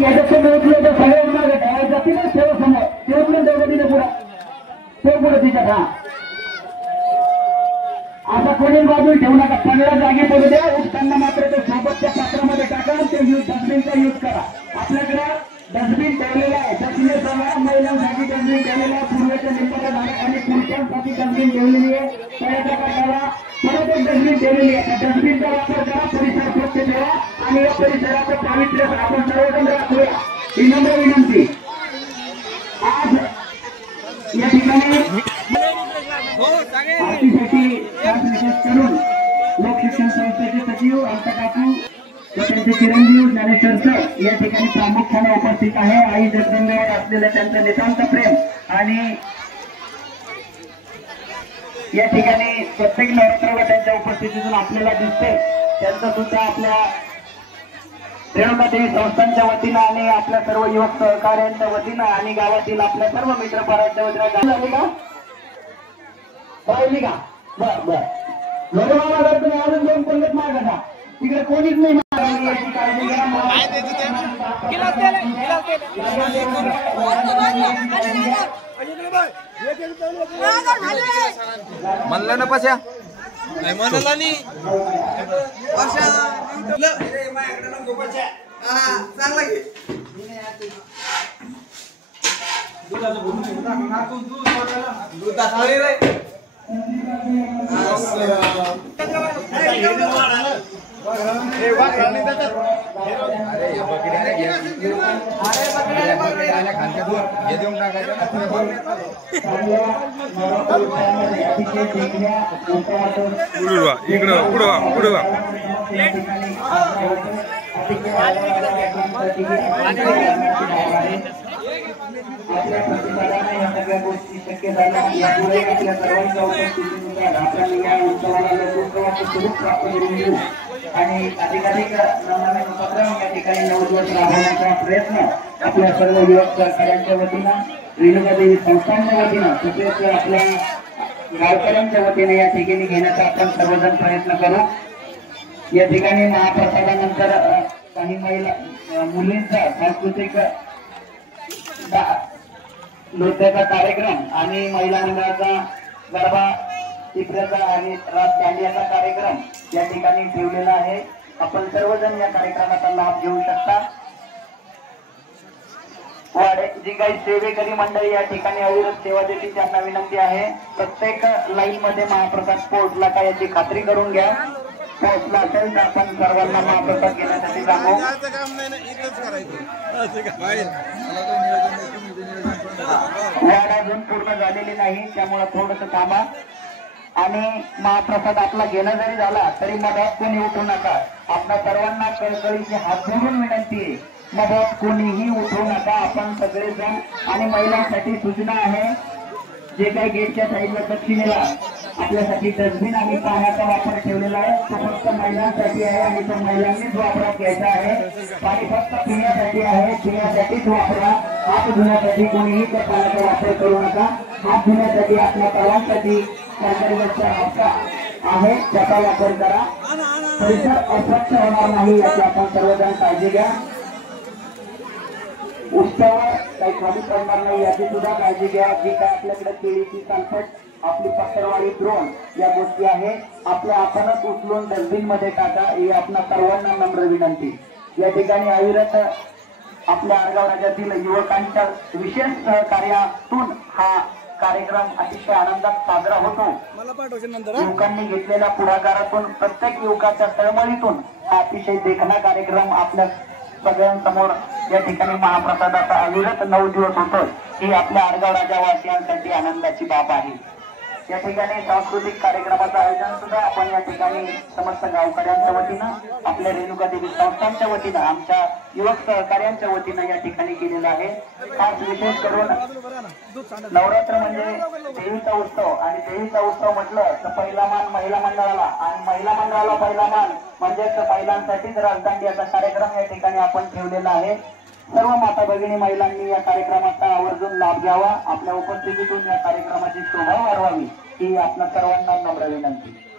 याच्यात मिळतलं तर सगळे मागे ठेवायचं जातील ना सेवा समोर तेवढं तेवढं दिलं पुढं ते पुढं तिच्यात हा आता कोणी बाजू ठेवू नका चांगल्या जागी पडू द्या उठताना मात्र ते सोबतच्या पात्रामध्ये टाका ते डस्टबिनचा यूज करा आपल्याकडे डस्टबिन ठेवलेला आहे त्यामुळे सगळ्या महिलांसाठी डस्टबिन ठेवलेला आहे पूर्वेच्या लिंबाच्या झाडाखाली पुरुषांसाठी डस्टबिन ठेवलेली आहे त्याच्या काढायला परत एक डस्टबिन ठेवलेली आहे त्या डस्टबिनचा वापर करा परिसर स्वच्छ ठेवा आणि या परिसराचं पावित्र्य आपण सर्वजण राखूया ही नम्र विनंती आज या ठिकाणी आरतीसाठी खास विशेष करून लोकशिक्षण संस्थेचे सचिव आमचा काकू व त्यांचे चिरंजीव ज्ञानेश्वर सर या ठिकाणी प्रामुख्याने उपस्थित आहे आई जगदंबेवर असलेलं त्यांचं नितांत प्रेम आणि या ठिकाणी प्रत्येक नवरात्र त्यांच्या उपस्थितीतून आपल्याला दिसते त्यांचं सुद्धा आपल्या रेणुका देवी संस्थांच्या वतीनं आणि आपल्या सर्व युवक सहकार्यांच्या वतीनं आणि गावातील आपल्या सर्व मित्रपरांच्या वतीनं झाली का राहिली का बर बर लोकमाला जर तुम्ही अजून दोन पल्लेत मागा तिकडे कोणीच नाही याची काळजी घ्या म्हणलं ना पश्या म्हणला नाही चांगला घे आपल्या प्रतिसादाने या सगळ्या गोष्टी शक्य झाल्या यापुढे आपल्या सर्वांच्या उपस्थितीनुसार आपल्याला या उत्सवाला लोकोत्सवाचं स्वरूप प्राप्त करून देऊ आणि अधिकाधिक नवनवीन उपक्रम या ठिकाणी 9 दिवस राबवण्याचा प्रयत्न आपल्या सर्व युवक सहकार्यांच्या वतीनं रेणुका देवी संस्थांच्या वतीनं तसेच आपल्या गावकऱ्यांच्या वतीने या ठिकाणी घेण्याचा आपण सर्वजण प्रयत्न करू या ठिकाणी महाप्रसादानंतर काही महिला मुलींचा सांस्कृतिक नृत्याचा कार्यक्रम आणि महिला मंडळाचा गरबा टिपऱ्याचा आणि रात दांडियाचा कार्यक्रम या ठिकाणी ठेवलेला आहे आपण सर्वजण या कार्यक्रमाचा लाभ घेऊ शकता वाडे जी काही सेवेकरी मंडळी या ठिकाणी अविरत सेवा देतील त्यांना विनंती आहे प्रत्येक लाईन मध्ये महाप्रसाद पोहोचला का याची खात्री करून घ्या पोहोचला असेल तर आपण सर्वांना महाप्रसाद घेण्यासाठी सांगू वाढ अजून पूर्ण झालेली नाही त्यामुळे थोडस थांबा आणि महाप्रसाद आपला घेणं जरी झाला तरी मधात कोणी उठू नका आपल्या सर्वांना कळकळीची हात जोडून विनंती आहे मधात कोणीही उठू नका आपण सगळेजण आणि महिलांसाठी सूचना आहे जे काही गेटच्या साईडला दक्षिणेला आपल्यासाठी डस्टबिन आणि पाण्याचा वापर ठेवलेला आहे तो फक्त महिलांसाठी आहे आणि तो महिलांनीच वापरात घ्यायचा आहे पाणी फक्त पिण्यासाठी आहे पिण्यासाठीच वापरा हात धुण्यासाठी कोणीही त्या पाण्याचा वापर करू नका हात धुण्यासाठी आपल्या सर्वांसाठी सरकारी हक्का आहे त्याचा वापर करा परिसर अस्वच्छ होणार नाही याची आपण सर्वजण काळजी घ्या उत्सवावर काही खाली पडणार नाही याची सुद्धा काळजी घ्या जी काय आपल्याकडे केळीची संकट आपली पत्तरवाडी ड्रोन या गोष्टी आहे आपल्या आपणच उचलून डस्टबिन मध्ये टाका ही आपल्या सर्वांना नम्र विनंती या ठिकाणी अविरत आपल्या आडगाव राज्यातील युवकांच्या विशेष सहकार्यातून हा कार्यक्रम अतिशय आनंदात साजरा होतो युवकांनी घेतलेल्या पुढाकारातून प्रत्येक युवकाच्या तळमळीतून हा अतिशय देखणा कार्यक्रम आपल्या सगळ्यांसमोर या ठिकाणी महाप्रसादाचा अविरत 9 दिवस होतो ही आपल्या आडगाव राजावासियांसाठी आनंदाची बाब आहे या ठिकाणी सांस्कृतिक कार्यक्रमाचं आयोजन सुद्धा आपण या ठिकाणी समस्त गावकऱ्यांच्या वतीनं आपल्या रेणुका देवी संस्थांच्या वतीनं आमच्या युवक सहकार्यांच्या वतीनं या ठिकाणी केलेलं आहे खास विशेष करून नवरात्र म्हणजे देवीचा उत्सव आणि देवीचा उत्सव म्हटलं तर पहिला मान महिला मंडळाला आणि महिला मंडळाला पहिला मान म्हणजेच महिलांसाठीच राजदांडियाचा कार्यक्रम या ठिकाणी आपण ठेवलेला आहे सर्व माता भगिनी महिलांनी या कार्यक्रमाचा आवर्जून लाभ घ्यावा आपल्या उपस्थितीतून या कार्यक्रमाची शोभा वाढवावी ही आपल्या सर्वांना नम्र विनंती